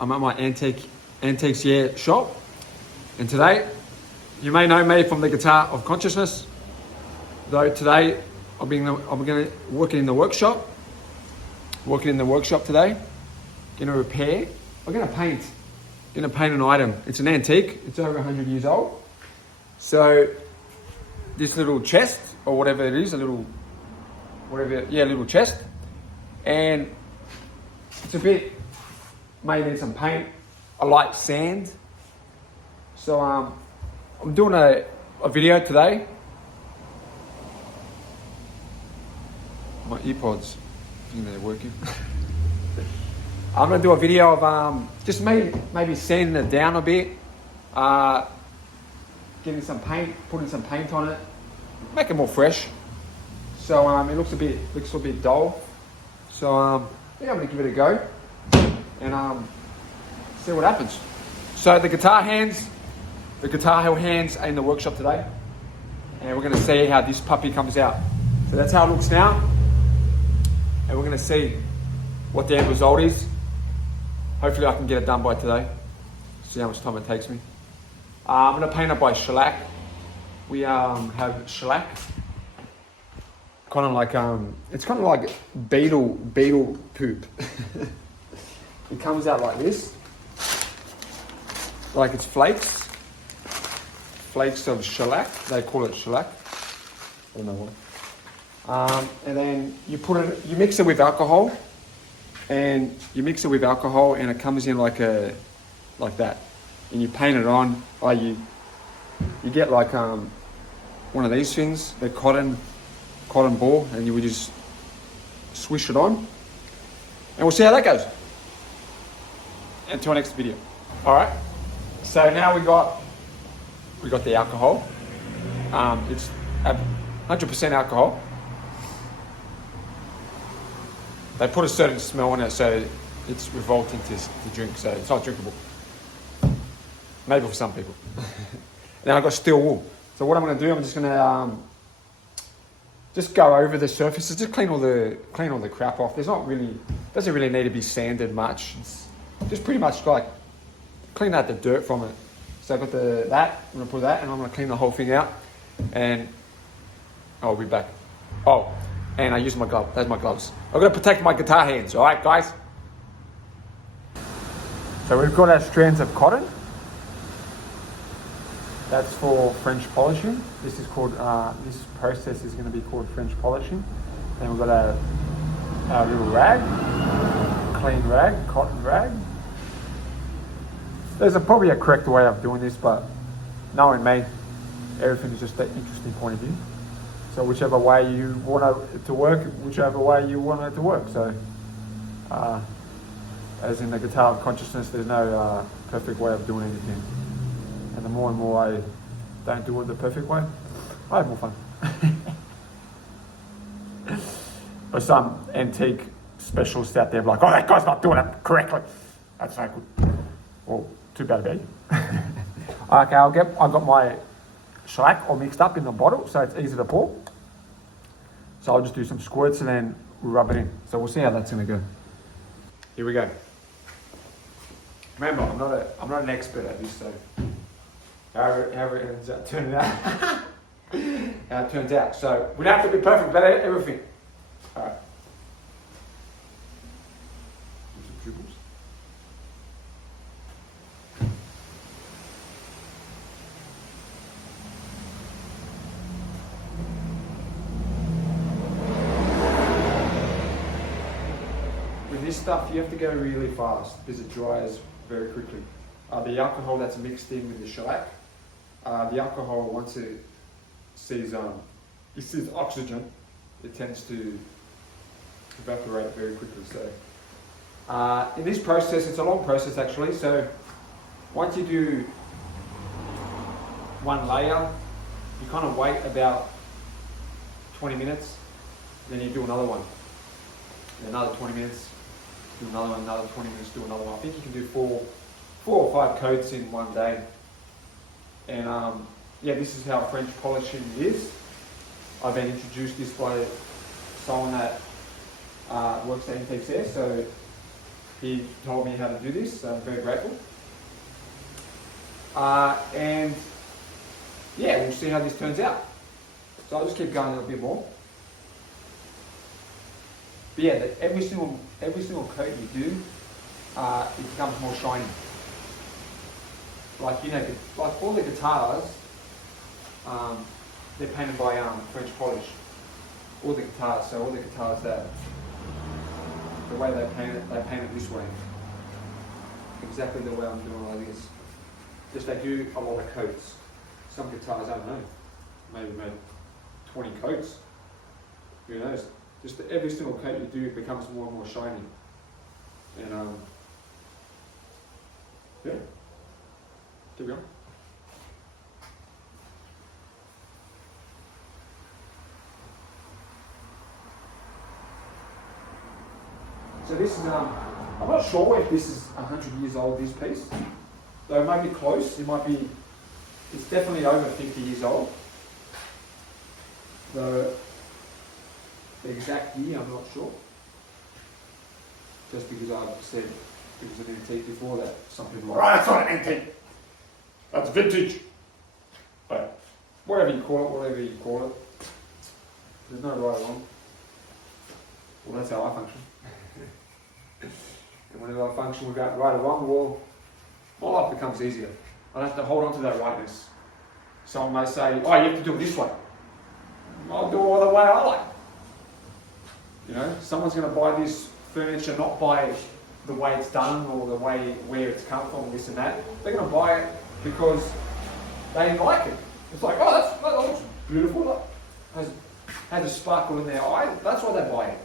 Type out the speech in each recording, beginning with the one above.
I'm at my antiques shop, and today, you may know me from the Guitar of Consciousness. Though today, I'm going to work in the workshop. Working in the workshop today. Going to repair. I'm going to paint. Going to paint an item. It's an antique. It's over 100 years old. So this little chest or whatever it is, a little chest, and it's a bit. May need some paint. I like sand. So I'm doing a video today. My earpods, I think they're working. I'm gonna do a video of just maybe sanding it down a bit, getting some paint, putting some paint on it, make it more fresh. So it looks a bit dull. So I'm gonna give it a go and see what happens. So the guitar hands are in the workshop today, and we're gonna see how this puppy comes out. So that's how it looks now, and we're gonna see what the end result is. Hopefully I can get it done by today. See how much time it takes me. I'm gonna paint it by shellac. We have shellac. Kind of like it's kind of like beetle poop. It comes out like this, like it's flakes of shellac. They call it shellac. I don't know why. And then you mix it with alcohol. And you mix it with alcohol, and it comes in like that, and you paint it on. You get like one of these things, the cotton ball, and you would just swish it on, and we'll see how that goes. Until next video. All right. So now we got the alcohol. It's 100% alcohol. They put a certain smell in it, so it's revolting to drink, so it's not drinkable. Maybe for some people. Then I've got steel wool. So what I'm going to do, I'm just going to just go over the surfaces, just clean all the crap off. Doesn't really need to be sanded much. It's just pretty much like clean out the dirt from it. So I've got that. I'm going to put that, and I'm going to clean the whole thing out, and I'll be back. Oh. And I use my glove. That's my gloves. I'm going to protect my guitar hands. All right, guys? So we've got our strands of cotton. That's for French polishing. This is called, this process is going to be called French polishing. Then we've got our little rag, clean rag, cotton rag. There's probably a correct way of doing this, but knowing me, everything is just an interesting point of view. So whichever way you want it to work, whichever way you want it to work. So, as in the Guitar of Consciousness, there's no perfect way of doing anything. And the more and more I don't do it the perfect way, I have more fun. But some antique specialists out there like, oh, that guy's not doing it correctly. That's no good. Well, too bad about you. Okay, I've got my shellac all mixed up in the bottle, so it's easy to pour. So I'll just do some squirts and then rub it in. So we'll see how that's gonna go. Here we go. Remember, I'm not an expert at this, so however it ends up turning out, how it turns out. So we don't have to be perfect about everything. All right. Do some dribbles. This stuff, you have to go really fast because it dries very quickly. The alcohol that's mixed in with the shellac, the alcohol, once it sees oxygen, it tends to evaporate very quickly. So in this process, it's a long process actually. So once you do one layer, you kind of wait about 20 minutes, then you do another one, and another 20 minutes. Do another one, another 20 minutes, do another one. I think you can do four or five coats in one day. And this is how French polishing is. I've been introduced this by someone that works at NTXS, so he told me how to do this, so I'm very grateful. And yeah, we'll see how this turns out. So I'll just keep going a little bit more. But yeah, every single coat you do, it becomes more shiny. Like, you know, like all the guitars, they're painted by French polish. All the guitars, so all the guitars that, the way they paint it this way. Exactly the way I'm doing like this. Just they do a lot of coats. Some guitars, I don't know, maybe 20 coats. Who knows? Just every single coat you do becomes more and more shiny. And yeah. Keep going. So this is, I'm not sure if this is 100 years old, this piece. Though it might be close, it's definitely over 50 years old. The exact year, I'm not sure. Just because I've said it was an antique before that. Some people are like, that's not an antique. That's vintage. But whatever you call it. There's no right or wrong. Well, that's how I function. And whenever I function without right or wrong, well, my life becomes easier. I don't have to hold on to that rightness. Someone may say, oh, you have to do it this way. I'll do it all the way I like. You know, someone's going to buy this furniture not by the way it's done or the way where it's come from, this and that. They're going to buy it because they like it. It's like, oh, that looks beautiful. Look, has a sparkle in their eye. That's why they buy it.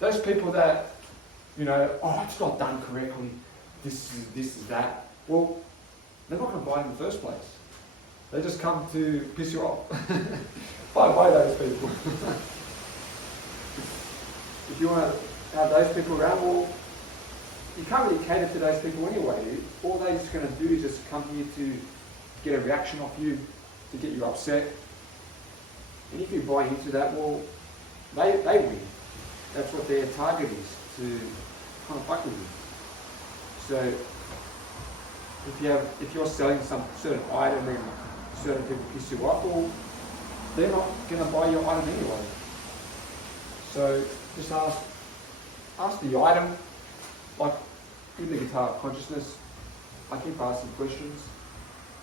Those people that, you know, oh, it's not done correctly. This is that. Well, they're not going to buy it in the first place. They just come to piss you off. Buy those people. If you want to have those people around, well, you can't really cater to those people anyway. All they're just going to do is just come here to get a reaction off you, to get you upset. And if you buy into that, well, they win. That's what their target is, to kind of fuck with you. So if you're selling some certain item and certain people piss you off, well, they're not going to buy your item anyway. So just ask the item, like in the guitar of consciousness, I keep asking questions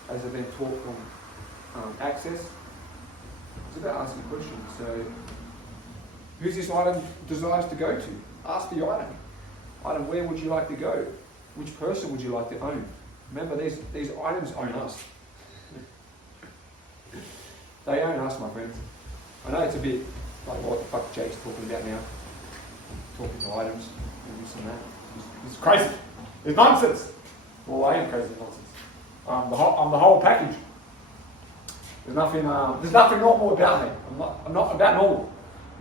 as I've been taught from Access. It's about asking questions. So who's this item desires to go to? Ask the item. Item, where would you like to go? Which person would you like to own? Remember, these items own us. They own us, my friends. I know it's a bit like what the fuck Jake's talking about now. Talking to items and this and that. It's crazy. It's nonsense. Well, I am crazy nonsense. I'm the whole package. There's nothing normal about me. I'm not about normal.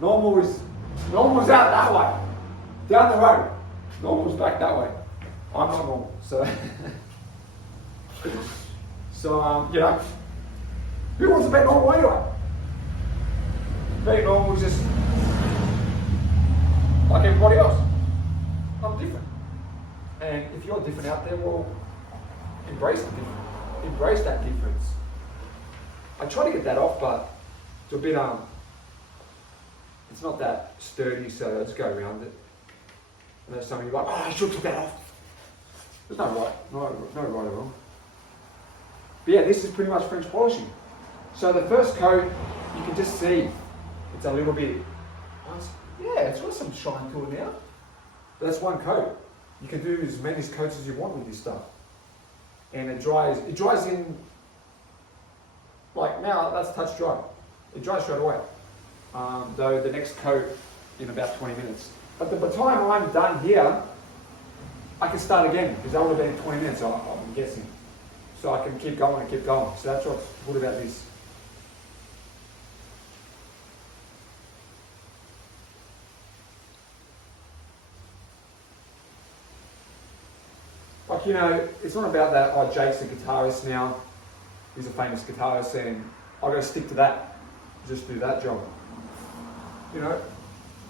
Normal's out that way. Down the road. Normal's back that way. I'm not normal. So you know, who wants to be normal anyway? Being normal is just like everybody else. I'm different. And if you're different out there, well, embrace the difference. Embrace that difference. I try to get that off, but it's a bit it's not that sturdy, so I just go around it. And there's some of you like, oh, I should take that off. There's no right or wrong. But yeah, this is pretty much French polishing. So the first coat, you can just see it's a little bit, it's got some shine to it now. But that's one coat. You can do as many coats as you want with this stuff. And it dries in, like now, that's touch dry. It dries straight away. Though the next coat in about 20 minutes. But by the time I'm done here, I can start again, because that would have been 20 minutes, I'm guessing. So I can keep going and keep going. So that's what's good about this. Like, you know, it's not about that, oh, Jake's a guitarist now, he's a famous guitarist, and I've got to stick to that, just do that job. You know,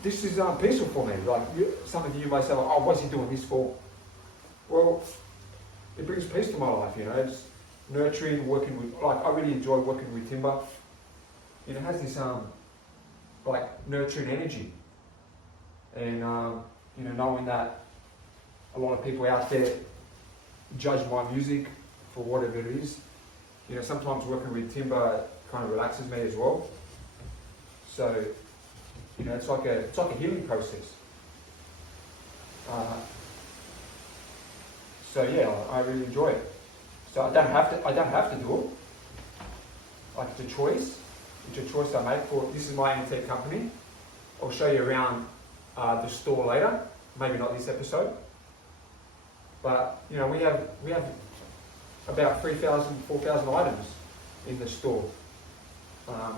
this is peaceful for me. Like, some of you may say, oh, what's he doing this for? well, it brings peace to my life, you know. It's nurturing, working with, like, I really enjoy working with timber. You know, it has this, like, nurturing energy. And, you know, knowing that a lot of people out there judge my music for whatever it is. You know, sometimes working with timber kind of relaxes me as well. So, you know, it's like a healing process. So yeah, I really enjoy it. So I don't have to do it. Like, it's a choice. It's a choice I make for. This is my antique company. I'll show you around the store later. Maybe not this episode. But you know, we have about 3,000, 4,000 items in the store,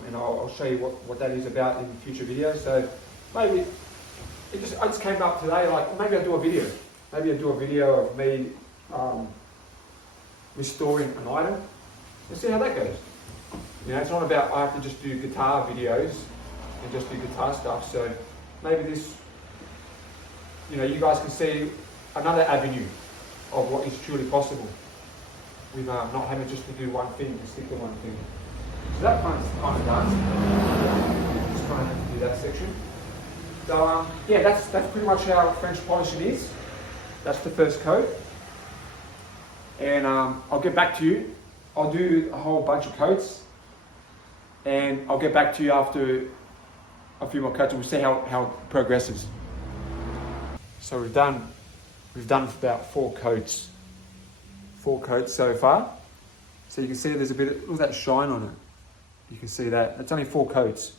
and I'll show you what that is about in future videos. So maybe I just came up today, like, maybe I'll do a video. Maybe I'll do a video of me restoring an item and see how that goes. You know, it's not about I have to just do guitar videos and just do guitar stuff. So maybe this, you know, you guys can see another avenue of what is truly possible with not having just to do one thing and stick to one thing. So that kind of done. Just kind of have to do that section. So yeah, that's pretty much how French polishing is. That's the first coat. And I'll get back to you. I'll do a whole bunch of coats, and I'll get back to you after a few more coats, and we'll see how it progresses. So we've done about 4 coats. 4 coats so far. So you can see there's a bit of, look at that shine on it. You can see that. It's only 4 coats.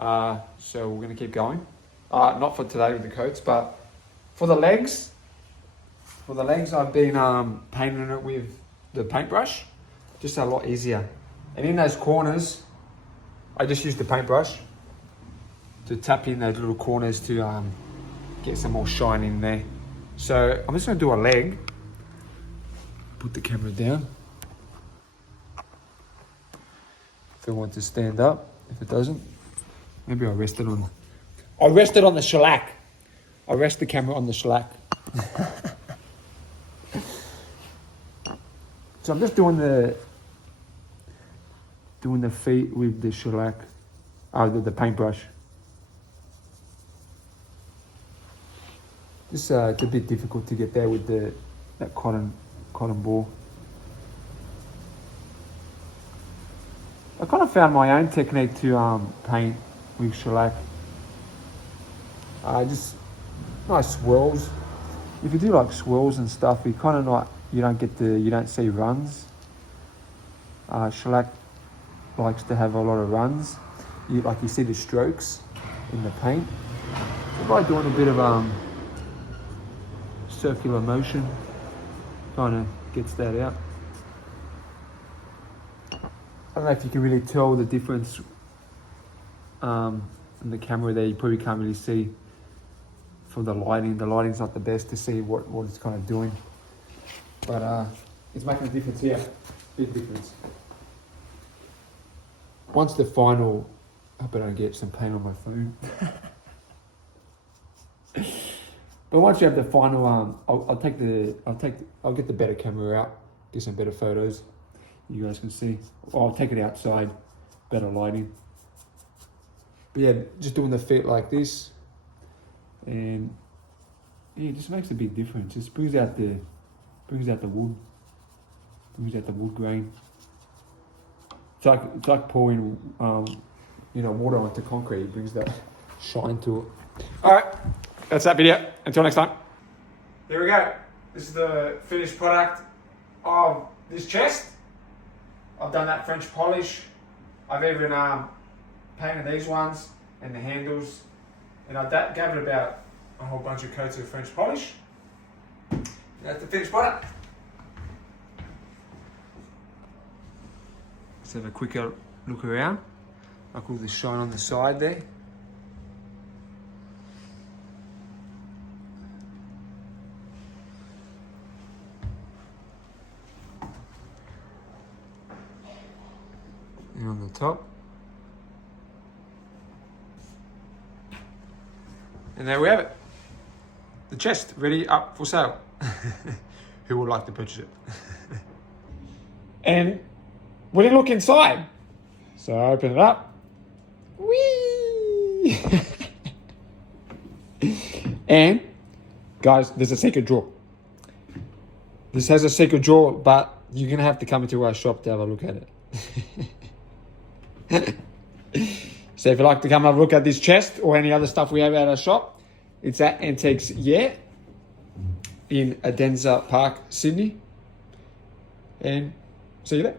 So we're going to keep going. Not for today with the coats, but for the legs. For the legs, I've been painting it with the paintbrush. Just a lot easier. And in those corners, I just use the paintbrush to tap in those little corners to get some more shine in there. So I'm just going to do a leg. Put the camera down. If it wants to stand up. If it doesn't, maybe I'll rest it on. I'll rest it on the shellac. I'll rest the camera on the shellac. So I'm just doing the feet with the shellac, the paintbrush. It's a bit difficult to get there with that cotton ball. I kind of found my own technique to paint with shellac. Just nice swirls. If you do like swirls and stuff, you kind of not. You don't see runs. Shellac likes to have a lot of runs. You see the strokes in the paint. So by doing a bit of circular motion, kind of gets that out. I don't know if you can really tell the difference in the camera there. You probably can't really see from the lighting. The lighting's not the best to see what it's kind of doing. But it's making a difference here, big difference. Once the final, I hope I don't get some paint on my phone. But once you have the final, I'll get the better camera out, get some better photos. You guys can see. I'll take it outside, better lighting. But yeah, just doing the feet like this, and yeah, it just makes a big difference. It brings out the wood, brings out the wood grain. It's like pouring water onto concrete. It brings that shine to it. All right, that's that video. Until next time. There we go. This is the finished product of this chest. I've done that French polish. I've even painted these ones and the handles, and I gave it about a whole bunch of coats of French polish. That's the finished product. Let's have a quick look around. Like all this shine on the side there. And on the top. And there we have it. The chest ready up for sale. who would like to purchase it. And we didn't look inside. So I open it up. Whee! And guys, there's a secret drawer. This has a secret drawer, but you're gonna have to come into our shop to have a look at it. So if you'd like to come have a look at this chest or any other stuff we have at our shop, it's at Antiques Yeah in Adenza Park, Sydney. And see you there.